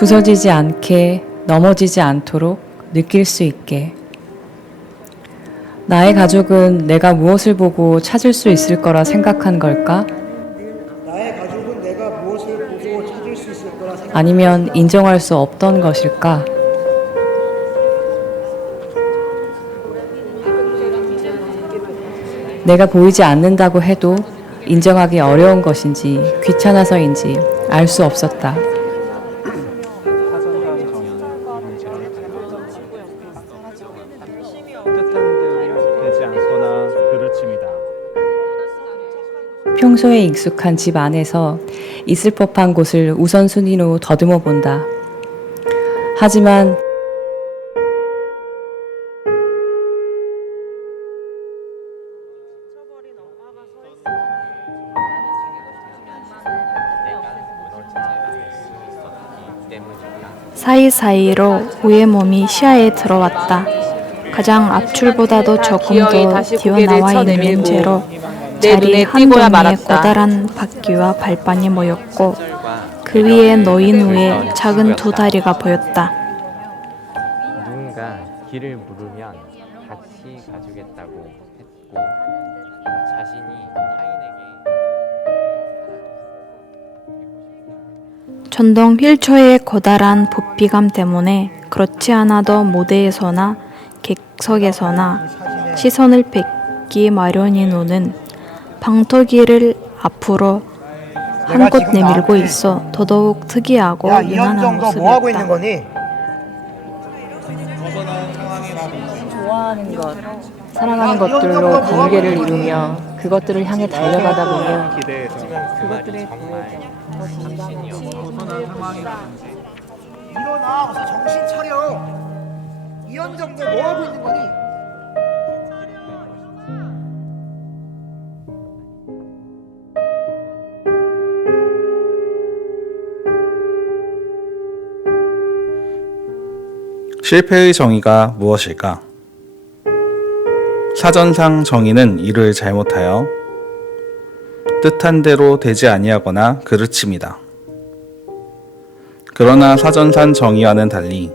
부서지지 않게, 넘어지지 않도록 느낄 수 있게. 나의 가족은 내가 무엇을 보고 찾을 수 있을 거라 생각한 걸까? 나의 가족은 내가 무엇을 보고 찾을 수 있을 거라 생각. 아니면 인정할 수 없던 것일까? 내가 보이지 않는다고 해도 인정하기 어려운 것인지 귀찮아서인지 알 수 없었다. 평소에 익숙한 집 안에서 있을 법한 곳을 우선순위로 더듬어 본다. 하지만 사이사이로 우의 몸이 시야에 들어왔다. 가장 앞줄보다도 조금 더 튀어나와 있는 채로 자리 한 동이에 커다란 바퀴와 발판이 모였고 그 위에 놓인 후에 작은 두 다리가 보였다. 누군가 길을 물으면 같이 가주겠다고 했고 자신이 타인에게 전동 휠체어의 커다란 부피감 때문에 그렇지 않아도 무대에서나 객석에서나 시선을 뺏기 마련인 우는 방토기를 앞으로 한 곳 내밀고 있어 더더욱 특이하고 야, 이현 유난한 정도 뭐 하고 있는 모습이었다. 거니? 좋아하는 것, 사랑하는 것들로 관계를 이루며 그것들을 향해 달려가다 보면 그것들에 더 일어나, 어서 정신 차려. 이현 정도 뭐 하고 있는 거니? 실패의 정의가 무엇일까? 사전상 정의는 이를 잘못하여 뜻한 대로 되지 아니하거나 그르칩니다. 그러나 사전상 정의와는 달리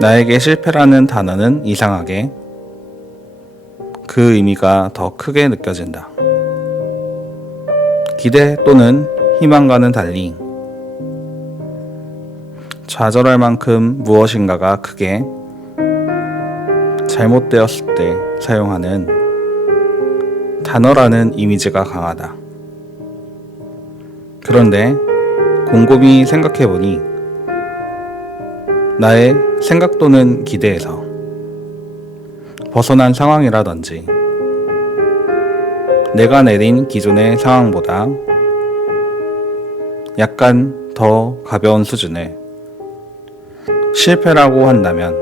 나에게 실패라는 단어는 이상하게 그 의미가 더 크게 느껴진다. 기대 또는 희망과는 달리 좌절할 만큼 무엇인가가 크게 잘못되었을 때 사용하는 단어라는 이미지가 강하다. 그런데 곰곰이 생각해보니 나의 생각 또는 기대에서 벗어난 상황이라든지 내가 내린 기존의 상황보다 약간 더 가벼운 수준을 실패라고 한다면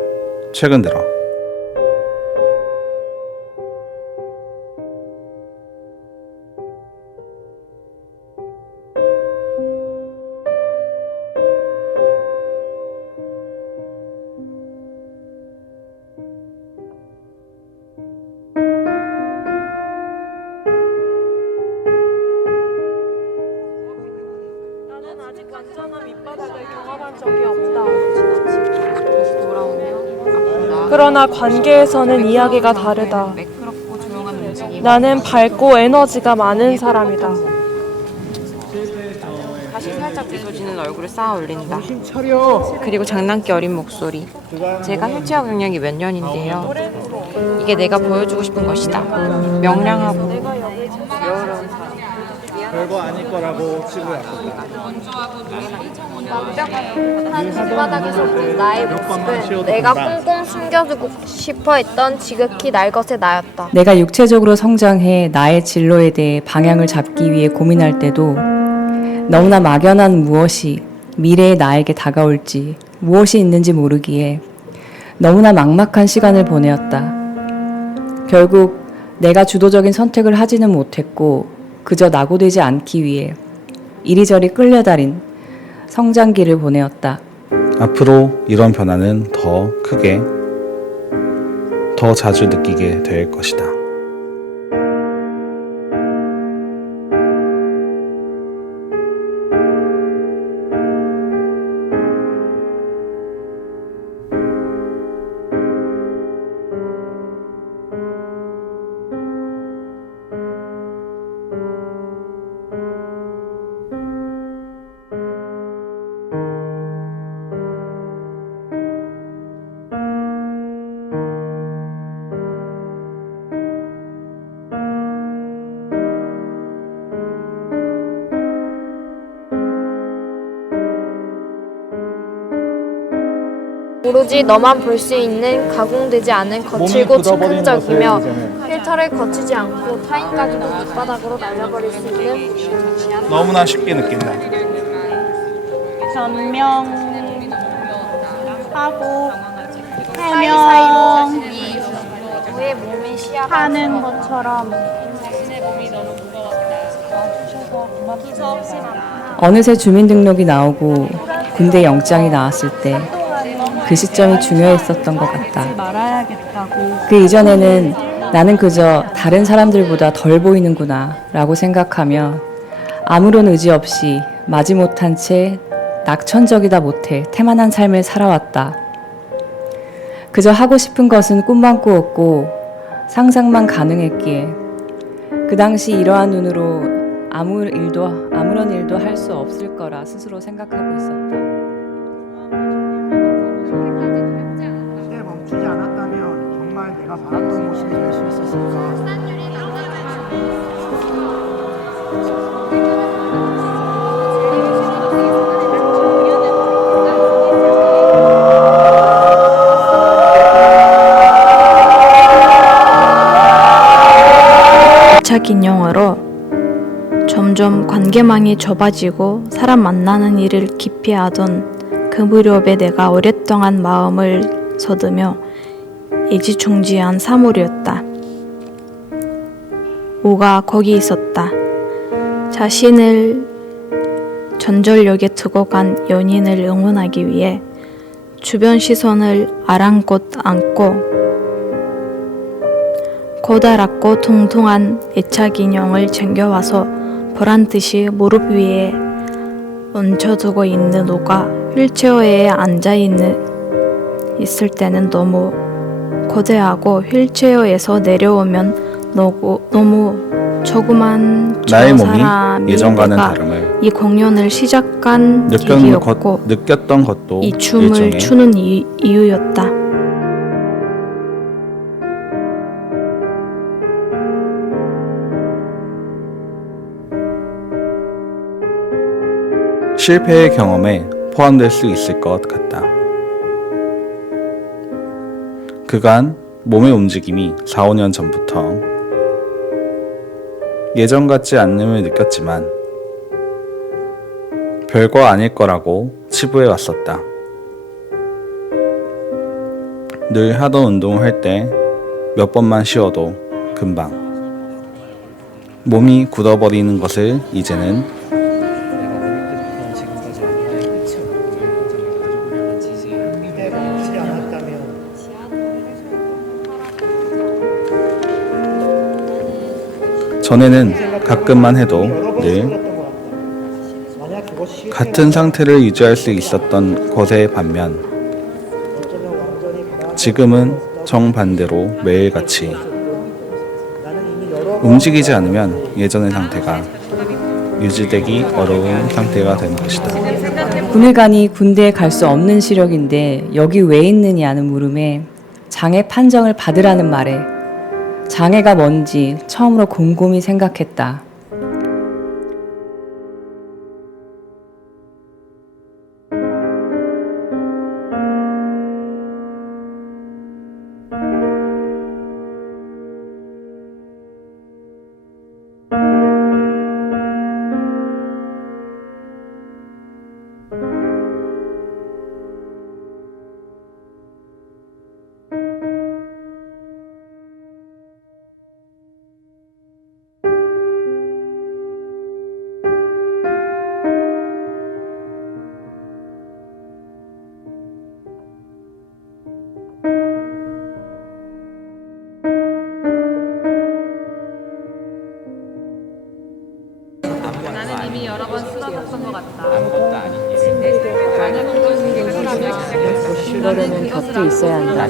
최근 들어 나는 아직 완전한 밑바닥을 경험한 적이 없다. 그러나 관계에서는 이야기가 다르다. 나는 밝고 에너지가 많은 사람이다. 다시 살짝 비춰지는 얼굴을 쌓아 올린다. 정신 차려. 그리고 장난기 어린 목소리. 제가 휠체어 경력이 몇 년인데요. 이게 내가 보여주고 싶은 것이다. 명랑하고 여유로운 사람. 별거 아닐 거라고 치부야. 완벽한 밑바닥에서 나의 모습은 내가 꽁꽁 숨겨두고 싶어 했던 지극히 날 것의 나였다. 내가 육체적으로 성장해 나의 진로에 대해 방향을 잡기 위해 고민할 때도 너무나 막연한 무엇이 미래의 나에게 다가올지 무엇이 있는지 모르기에 너무나 막막한 시간을 보내었다. 결국 내가 주도적인 선택을 하지는 못했고 그저 낙오되지 않기 위해 이리저리 끌려다닌 성장기를 보내었다. 앞으로 이런 변화는 더 크게, 더 자주 느끼게 될 것이다. 오로지 너만 볼 수 있는 가공되지 않은 거칠고 즉흥적이며 필터를 거치지 않고 타인까지도 밑바닥으로 날려버릴 수 있는 너무나 쉽게 느낀다. 변명하고 사이사이로 내 몸의 시야가 하는 것처럼 어느새 주민등록이 나오고 군대 영장이 나왔을 때 그 시점이 중요했었던 것 같다. 그 이전에는 나는 그저 다른 사람들보다 덜 보이는구나 라고 생각하며 아무런 의지 없이 마지못한 채 낙천적이다 못해 태만한 삶을 살아왔다. 그저 하고 싶은 것은 꿈만 꾸었고 상상만 가능했기에 그 당시 이러한 눈으로 아무런 일도 할 수 없을 거라 스스로 생각하고 있었다. 그때 멈추지 않았다면 정말 내가 바랐던 모습이 될 수 있었을까? 애착 인형으로 점점 관계망이 좁아지고 사람 만나는 일을 기피하던 그 무렵에 내가 오랫동안 마음을 서두며 애지중지한 사물이었다. 우가 거기 있었다. 자신을 전전력에 두고 간 연인을 응원하기 위해 주변 시선을 아랑곳 안고 고다랗고 통통한 애착 인형을 챙겨와서 보란듯이 무릎 위에 얹혀두고 있는 우가 휠체어에 있을 때는 너무 거대하고 휠체어에서 내려오면 너무 조그만 나의 저 몸이 사람이 예전과는 내가 다름을 이 공연을 시작한 계기였고 느꼈던 것도 이 춤을 일종의 추는 이유였다. 실패의 경험에 포함될 수 있을 것 같다. 그간 몸의 움직임이 4, 5년 전부터 예전 같지 않음을 느꼈지만 별거 아닐 거라고 치부해 왔었다. 늘 하던 운동을 할 때 몇 번만 쉬어도 금방 몸이 굳어버리는 것을 이제는 그때 멈추지 않았다면 전에는 가끔만 해도 늘 만약 그것이 같은 상태를 유지할 수 있었던 것에 반면 어쩌면 완전히 지금은 정반대로 매일같이 나는 이미 여러 움직이지 않으면 예전의 상태가 유지되기 어려운 상태가 되는 것이다. 군을 가니 군대에 갈 수 없는 시력인데 여기 왜 있느냐는 물음에 장애 판정을 받으라는 말에 장애가 뭔지 처음으로 곰곰이 생각했다. 그러려면 곁에 있어야 한다.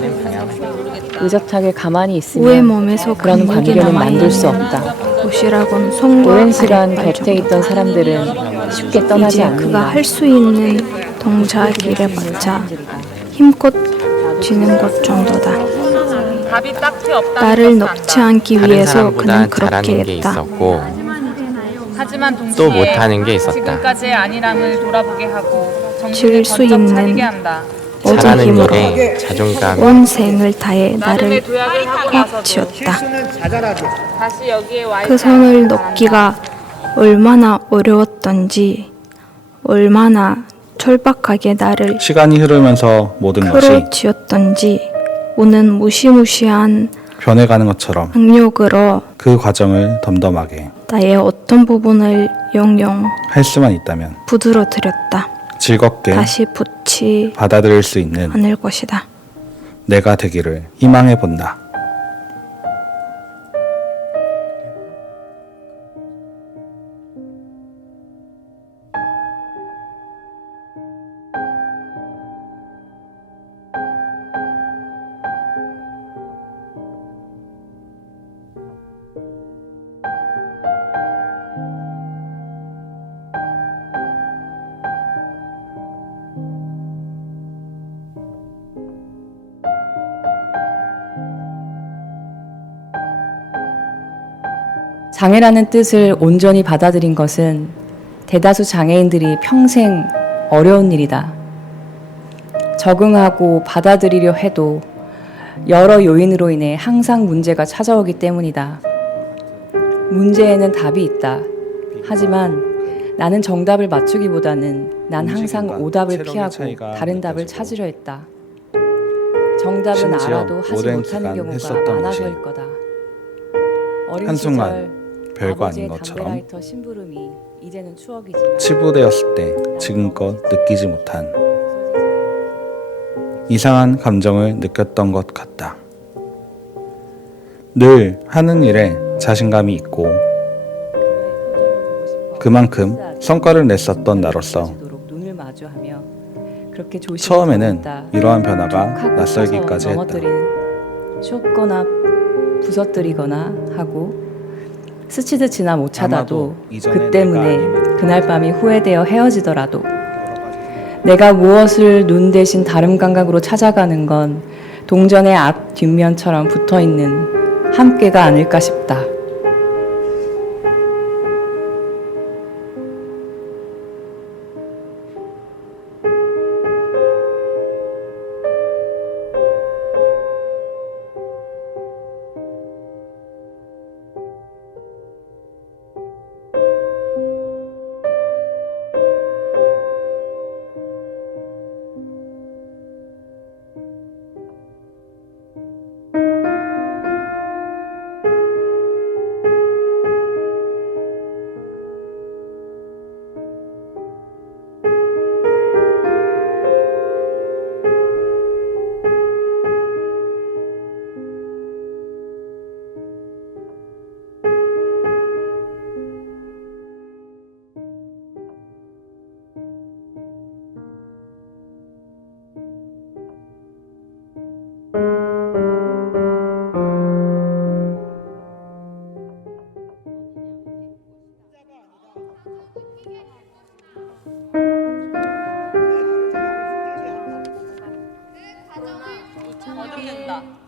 의젓하게 가만히 우의 있으면 몸에서 그런 근육이 관계는 만들 수 남아있는 없다. 도시락은 손과 오랜 시간 아랫발 곁에 있던 정도. 사람들은 쉽게 떠나지 이제 않는다. 그가 할 수 있는 동작이래 봤자 힘껏 쥐는 것 정도다. 답이 딱히 없다. 나를 넣지 않기 다른 위해서 사람보다 그는 그렇게 잘하는 게 했다. 있었고 하지만 동시에 또 못하는 게 있었다. 지금까지의 안일함을 돌아보게 하고 질 정신을 수 번쩍 있는 차리게 한다. 모든 잘하는 힘으로 일에 자존감이 온 생을 다해 나를 도약을 하고 꽉 쥐었다. 실수는 자잘하게. 다시 여기에 와 그 손을 놓기가 얼마나 어려웠던지, 얼마나 촐박하게 나를 시간이 흐르면서 모든 것이 끌어쥐었던지, 오는 무시무시한 변해가는 것처럼 악력으로 그 과정을 덤덤하게 나의 어떤 부분을 영영 할 수만 있다면 부드러뜨렸다. 즐겁게 다시 붙지 받아들일 수 있는 않을 것이다. 내가 되기를 희망해 본다. 장애라는 뜻을 온전히 받아들인 것은 대다수 장애인들이 평생 어려운 일이다. 적응하고 받아들이려 해도 여러 요인으로 인해 항상 문제가 찾아오기 때문이다. 문제에는 답이 있다. 하지만 나는 정답을 맞추기보다는 난 항상 오답을 체력의 피하고 차이가 다른 답을 느껴지고 찾으려 했다. 정답은 심지어 알아도 하지 오랜 못하는 기간 경우가 했었던 많아서일 것이 거다. 어린 한순간 시절 별거 아버지의 아닌 것처럼 담배라이터 심부름이 이제는 추억이지만 치부되었을 때 지금껏 느끼지 못한 이상한 감정을 느꼈던 것 같다. 늘 하는 일에 자신감이 있고 그만큼 성과를 냈었던 나로서 눈을 마주하며 그렇게 처음에는 이러한 변화가 낯설기까지 했다. 쫓거나 부서뜨리거나 하고 스치듯 지나 못 찾아도 아마도 이전에 그 때문에 내가 아니면 그날 밤이 후회되어 헤어지더라도 내가 무엇을 눈 대신 다른 감각으로 찾아가는 건 동전의 앞 뒷면처럼 붙어있는 함께가 아닐까 싶다.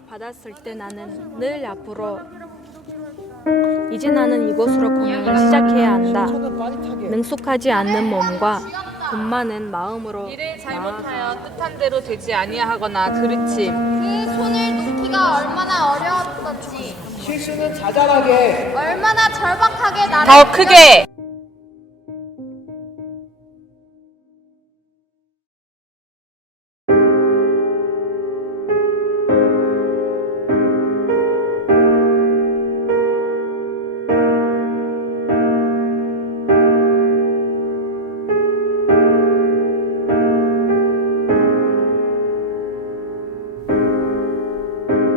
받았을 때 나는 늘 앞으로 이제 나는 이곳으로 공연을 시작해야 한다. 능숙하지 않는 몸과 돈 많은 마음으로 일을 잘못하여 뜻한 대로 되지 아니하거나 그르침. 그 손을 놓기가 얼마나 어려웠던지, 실수는 자잘하게. 얼마나 절박하게 나를 더 크게.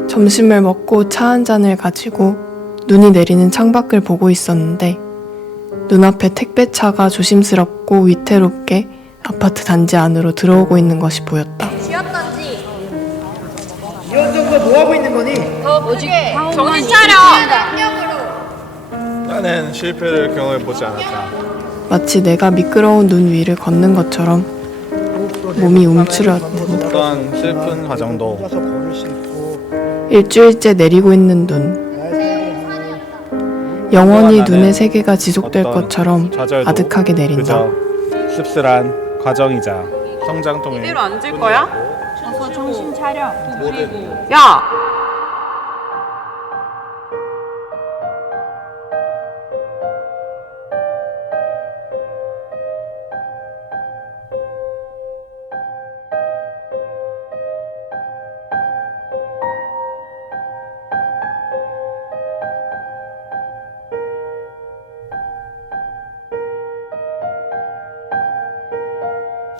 점심을 먹고 차 한 잔을 가지고 눈이 내리는 창밖을 보고 있었는데 눈앞에 택배차가 조심스럽고 위태롭게 아파트 단지 안으로 들어오고 있는 것이 보였다. 쥐었던지, 이런 정도 뭐 하고 있는 거니? 더 크게 정신 차려. 능력으로. 나는 실패를 경험해보지 않았다. 마치 내가 미끄러운 눈 위를 걷는 것처럼 몸이 움츠러든다. 어떠한 슬픈 과정도 혼자서 걸을 수 있고. 일주일째 내리고 있는 눈. 영원히 눈의 세계가 지속될 어떤 것처럼 좌절도 아득하게 내린다. 그저 씁쓸한 과정이자 성장통의 이대로 앉을 거야? 야!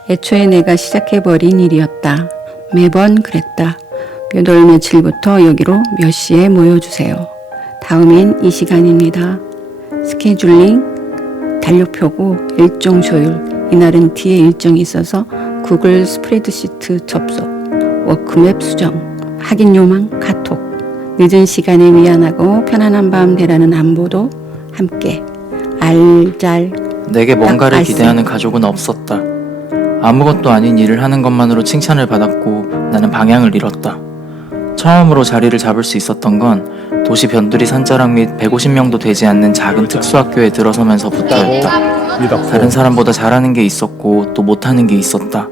애초에 내가 시작해버린 일이었다. 매번 그랬다. 몇 월 며칠부터 여기로 몇 시에 모여주세요. 다음엔 이 시간입니다. 스케줄링, 달력표고 일정 조율. 이날은 뒤에 일정이 있어서 구글 스프레드시트 접속, 워크맵 수정, 확인 요망 카톡. 늦은 시간에 미안하고 편안한 밤 되라는 안부도 함께. 알잘. 내게 뭔가를 기대하는 가족은 없었다. 아무것도 아닌 일을 하는 것만으로 칭찬을 받았고 나는 방향을 잃었다. 처음으로 자리를 잡을 수 있었던 건 도시 변두리 산자락 및 150명도 되지 않는 작은 특수학교에 들어서면서부터였다. 다른 사람보다 잘하는 게 있었고 또 못하는 게 있었다.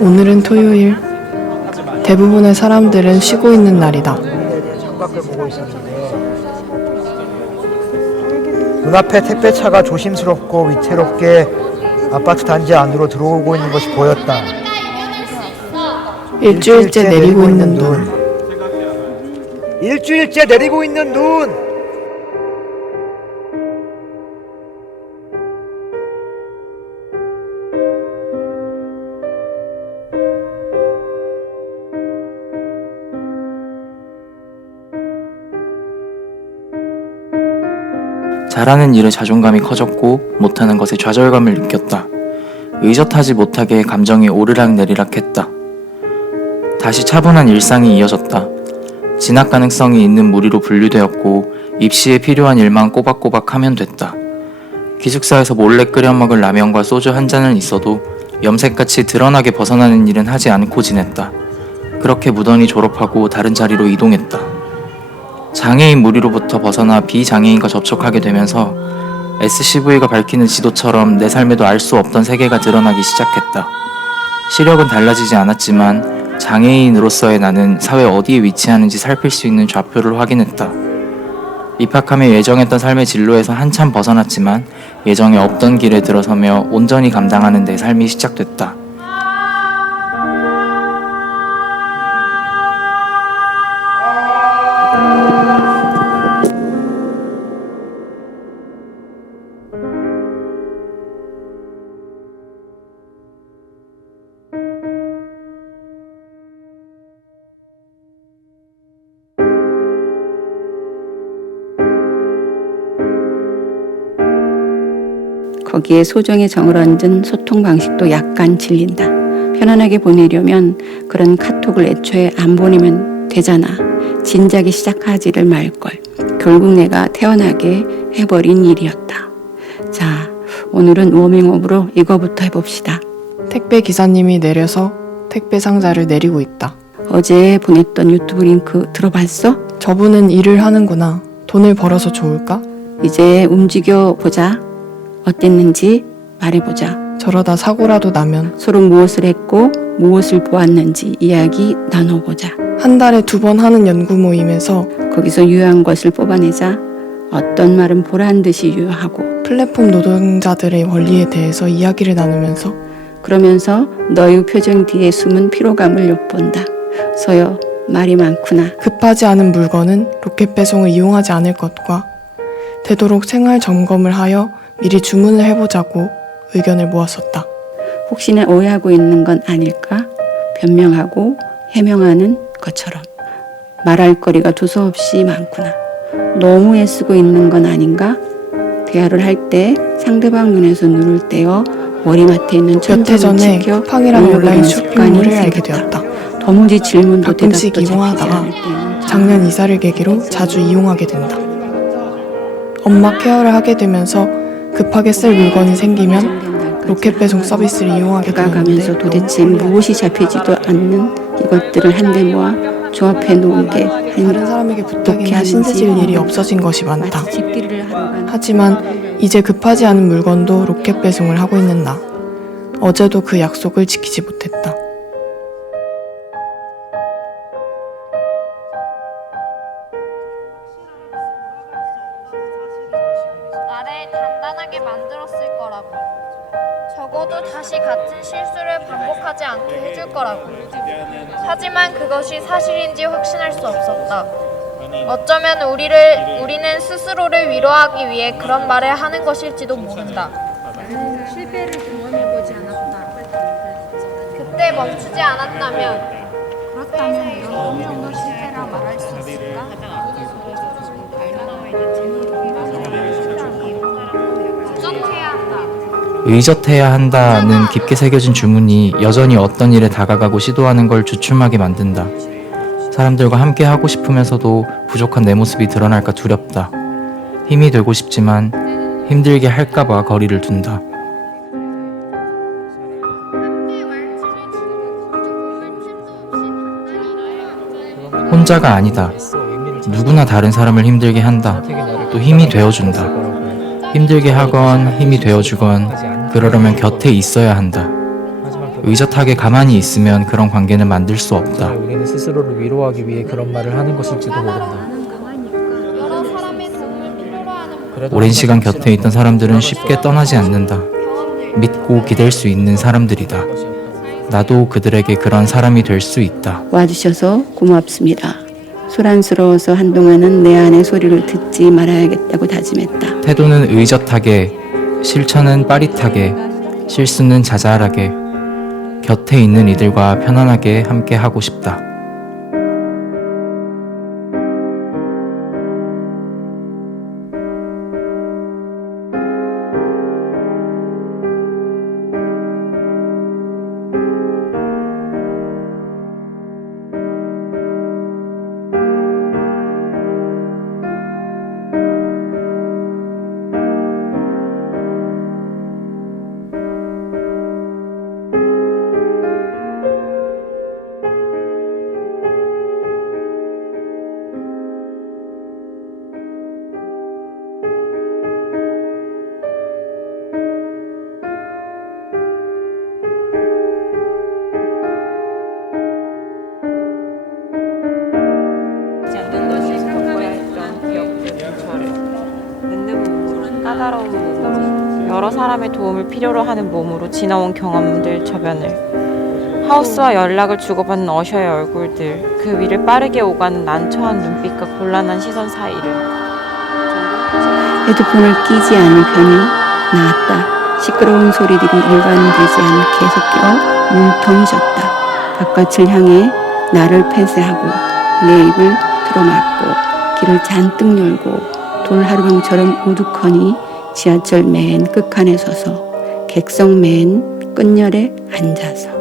오늘은 토요일. 대부분의 사람들은 쉬고 있는 날이다. 창밖을 보고 있었는데 눈앞에 택배차가 조심스럽고 위태롭게 아파트 단지 안으로 들어오고 있는 것이 보였다. 일주일째 내리고 있는 눈. 일주일째 내리고 있는 눈. 잘하는 일에 자존감이 커졌고 못하는 것에 좌절감을 느꼈다. 의젓하지 못하게 감정이 오르락내리락 했다. 다시 차분한 일상이 이어졌다. 진학 가능성이 있는 무리로 분류되었고 입시에 필요한 일만 꼬박꼬박 하면 됐다. 기숙사에서 몰래 끓여 먹을 라면과 소주 한 잔은 있어도 염색같이 드러나게 벗어나는 일은 하지 않고 지냈다. 그렇게 무던히 졸업하고 다른 자리로 이동했다. 장애인 무리로부터 벗어나 비장애인과 접촉하게 되면서 SCV가 밝히는 지도처럼 내 삶에도 알 수 없던 세계가 드러나기 시작했다. 시력은 달라지지 않았지만 장애인으로서의 나는 사회 어디에 위치하는지 살필 수 있는 좌표를 확인했다. 입학하며 예정했던 삶의 진로에서 한참 벗어났지만 예정에 없던 길에 들어서며 온전히 감당하는 내 삶이 시작됐다. 거기에 소정의 정을 얹은 소통 방식도 약간 질린다. 편안하게 보내려면 그런 카톡을 애초에 안 보내면 되잖아. 진작에 시작하지를 말걸. 결국 내가 태어나게 해버린 일이었다. 자, 오늘은 워밍업으로 이거부터 해봅시다. 택배 기사님이 내려서 택배 상자를 내리고 있다. 어제 보냈던 유튜브 링크 들어봤어? 저분은 일을 하는구나. 돈을 벌어서 좋을까? 이제 움직여보자. 어땠는지 말해보자. 저러다 사고라도 나면 서로 무엇을 했고 무엇을 보았는지 이야기 나눠보자. 한 달에 2번 하는 연구 모임에서 거기서 유효한 것을 뽑아내자. 어떤 말은 보란 듯이 유효하고 플랫폼 노동자들의 원리에 대해서 이야기를 나누면서 그러면서 너의 표정 뒤에 숨은 피로감을 엿본다. 서여 말이 많구나. 급하지 않은 물건은 로켓 배송을 이용하지 않을 것과 되도록 생활 점검을 하여 미리 주문을 해보자고 의견을 모았었다. 혹시나 오해하고 있는 건 아닐까? 변명하고 해명하는 것처럼 말할 거리가 두서없이 많구나. 너무 애쓰고 있는 건 아닌가? 대화를 할 때 상대방 눈에서 눈을 떼어 머리맡에 있는 몇 해 천장을 전에 지켜 쿠팡이라는 온라인 습관이 쇼핑몰을 알게 생겼다. 되었다. 도무지 질문도 가끔씩 대답도 잡히지 이용하다가 않을 때는 작년 이사를 계기로 자주 이용하게 된다. 엄마 케어를 하게 되면서 급하게 쓸 물건이 생기면 로켓 배송 서비스를 이용하게 다가가면서 되는데 도대체 무엇이 잡히지도 않는 이것들을 한데 모아 조합해 놓은 게 다른 사람에게 부탁이나 신세질 일이 없어진 것이 많다. 마치 집기를 하러 가는 하지만 이제 급하지 않은 물건도 로켓 배송을 하고 있는 나. 어제도 그 약속을 지키지 못했다. 나를 단단하게 만들었을 거라고. 적어도 다시 같은 실수를 반복하지 않게 해줄 거라고. 하지만 그것이 사실인지 확신할 수 없었다. 어쩌면 우리는 스스로를 위로하기 위해 그런 말을 하는 것일지도 모른다. 실패를 경험해보지 않았다. 그때 멈추지 않았다면 그렇다면 이런 정도 실패라 말할 수 있을까? 도전해야 한다. 의젓해야 한다는 깊게 새겨진 주문이 여전히 어떤 일에 다가가고 시도하는 걸 주춤하게 만든다. 사람들과 함께 하고 싶으면서도 부족한 내 모습이 드러날까 두렵다. 힘이 되고 싶지만 힘들게 할까봐 거리를 둔다. 혼자가 아니다. 누구나 다른 사람을 힘들게 한다. 또 힘이 되어준다. 힘들게 하건 힘이 되어주건 그러려면 곁에 있어야 한다. 의젓하게 가만히 있으면 그런 관계는 만들 수 없다. 우리는 스스로를 위로하기 위해 그런 말을 하는 것일지도 모른다. 여러 사람의 도움을 필요로 하는 오랜 시간 곁에 있던 사람들은 쉽게 떠나지 않는다. 믿고 기댈 수 있는 사람들이다. 나도 그들에게 그런 사람이 될 수 있다. 와주셔서 고맙습니다. 소란스러워서 한동안은 내 안의 소리를 듣지 말아야겠다고 다짐했다. 태도는 의젓하게, 실천은 빠릿하게, 실수는 자잘하게, 곁에 있는 이들과 편안하게 함께 하고 싶다. 까다로운 몸으로, 여러 사람의 도움을 필요로 하는 몸으로 지나온 경험들 저변을, 하우스와 연락을 주고받는 어셔의 얼굴들, 그 위를 빠르게 오가는 난처한 눈빛과 곤란한 시선 사이를. 헤드폰을 끼지 않을 편이 나았다. 시끄러운 소리들이 일관되지 않게 섞여 뭉텅해졌다. 바깥을 향해 나를 폐쇄하고 내 입을 틀어막고 길을 잔뜩 열고 돌하루방처럼 우두커니 지하철 맨 끝칸에 서서 객석 맨 끝열에 앉아서